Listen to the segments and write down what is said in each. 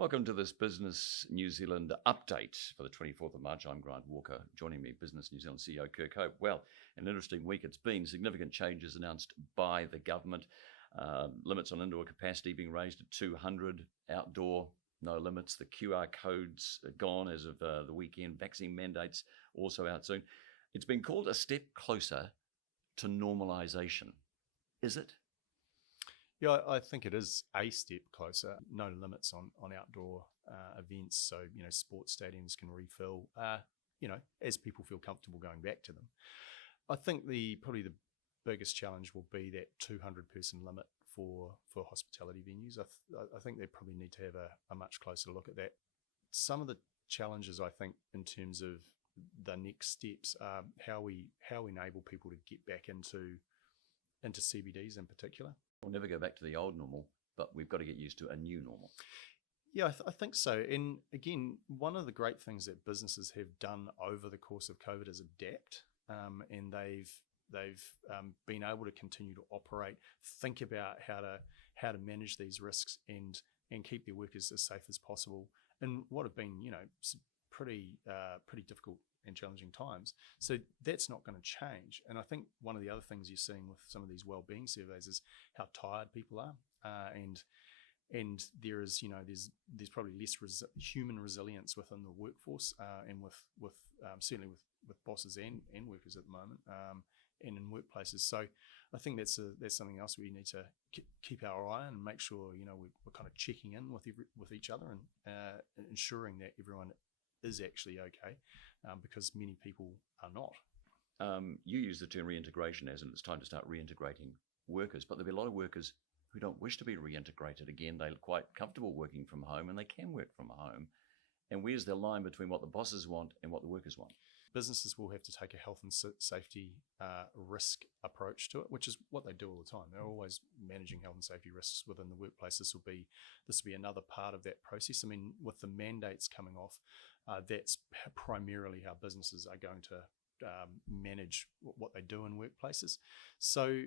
Welcome to this Business New Zealand update for the 24th of March. I'm Grant Walker. Joining me, Business New Zealand CEO Kirk. Well, an interesting week it's been. Significant changes announced by the government. Limits on indoor capacity being raised to 200. Outdoor, no limits. The QR codes are gone as of the weekend. Vaccine mandates also out soon. It's been called a step closer to normalisation. Is it? Yeah, I think it is a step closer. No limits on outdoor events, so sports stadiums can refill. As people feel comfortable going back to them. I think probably the biggest challenge will be that 200-person limit for hospitality venues. I think they probably need to have a much closer look at that. Some of the challenges I think in terms of the next steps are how we enable people to get back into CBDs in particular. We'll never go back to the old normal, but we've got to get used to a new normal. Yeah, I think so. And again, one of the great things that businesses have done over the course of COVID is adapt, and they've been able to continue to operate, think about how to manage these risks and keep their workers as safe as possible in what have been pretty difficult and challenging times. So that's not going to change. And I think one of the other things you're seeing with some of these well-being surveys is how tired people are, and there is there's probably less human resilience within the workforce, and with certainly with bosses and workers at the moment, and in workplaces. So I think that's something else we need to keep our eye on and make sure we're kind of checking in with each other and ensuring that everyone is actually okay, because many people are not. You use the term reintegration as in it's time to start reintegrating workers, but there'll be a lot of workers who don't wish to be reintegrated. Again, they're quite comfortable working from home and they can work from home. And where's the line between what the bosses want and what the workers want? Businesses will have to take a health and safety risk approach to it, which is what they do all the time. They're always managing health and safety risks within the workplace. This will be another part of that process. I mean, with the mandates coming off, that's primarily how businesses are going to manage what they do in workplaces. So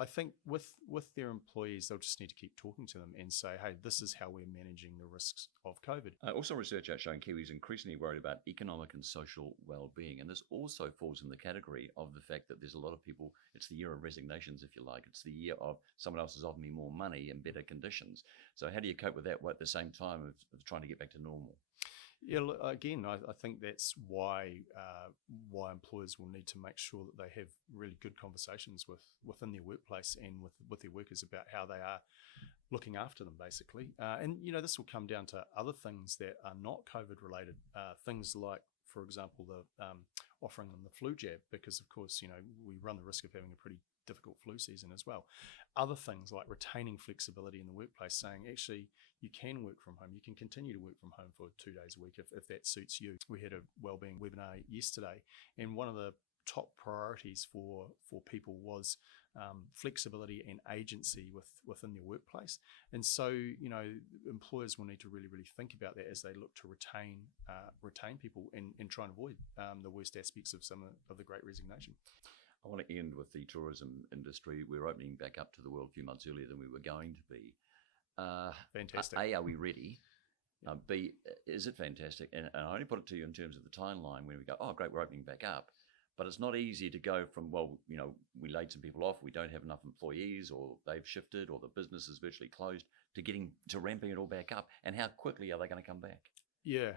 I think with their employees, they'll just need to keep talking to them and say, hey, this is how we're managing the risks of COVID. Also research out showing Kiwis increasingly worried about economic and social well-being. And this also falls in the category of the fact that there's a lot of people, it's the year of resignations, if you like. It's the year of someone else has offered me more money and better conditions. So how do you cope with that at the same time of trying to get back to normal? Yeah, again, I think that's why employers will need to make sure that they have really good conversations within their workplace and with their workers about how they are looking after them, basically. And this will come down to other things that are not COVID related, things like, for example, the offering them the flu jab, because of course we run the risk of having a pretty difficult flu season as well. Other things like retaining flexibility in the workplace, saying actually you can work from home, you can continue to work from home for 2 days a week if that suits you. We had a wellbeing webinar yesterday, and one of the top priorities for people was flexibility and agency within their workplace. And so employers will need to really think about that as they look to retain people and try and avoid the worst aspects of some of the Great Resignation. I want to end with the tourism industry. We're opening back up to the world a few months earlier than we were going to be. Fantastic. A, are we ready? B, is it fantastic? And I only put it to you in terms of the timeline when we go, oh, great, we're opening back up. But it's not easy to go from, we laid some people off, we don't have enough employees, or they've shifted, or the business is virtually closed, to ramping it all back up. And how quickly are they going to come back? Yeah,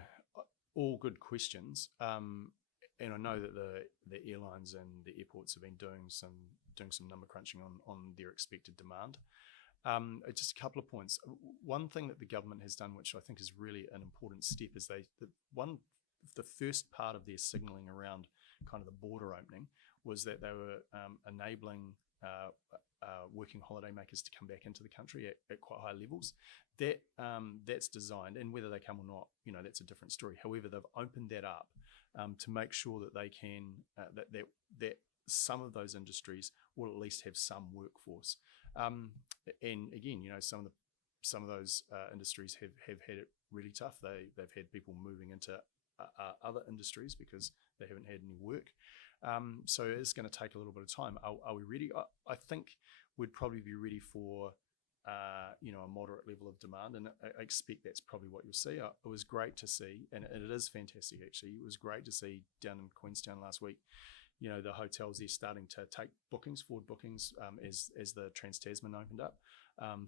all good questions. And I know that the airlines and the airports have been doing some number crunching on their expected demand. Just a couple of points. One thing that the government has done, which I think is really an important step, is the first part of their signalling around kind of the border opening was that they were enabling working holiday makers to come back into the country at quite high levels. That's designed, and whether they come or not, that's a different story. However, they've opened that up to make sure that they can that some of those industries will at least have some workforce. And again, some of those industries have had it really tough. They've had people moving into other industries because they haven't had any work. So it's going to take a little bit of time. Are we ready? I think we'd probably be ready for a moderate level of demand, and I expect that's probably what you'll see. It was great to see, and it is fantastic actually. It was great to see down in Queenstown last week, the hotels there starting to take forward bookings, as the Trans-Tasman opened up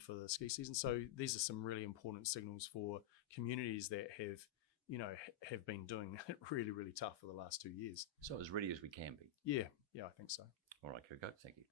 for the ski season. So these are some really important signals for communities that have been doing it really, really tough for the last 2 years. So as ready as we can be. Yeah, I think so. All right, Kirk, thank you.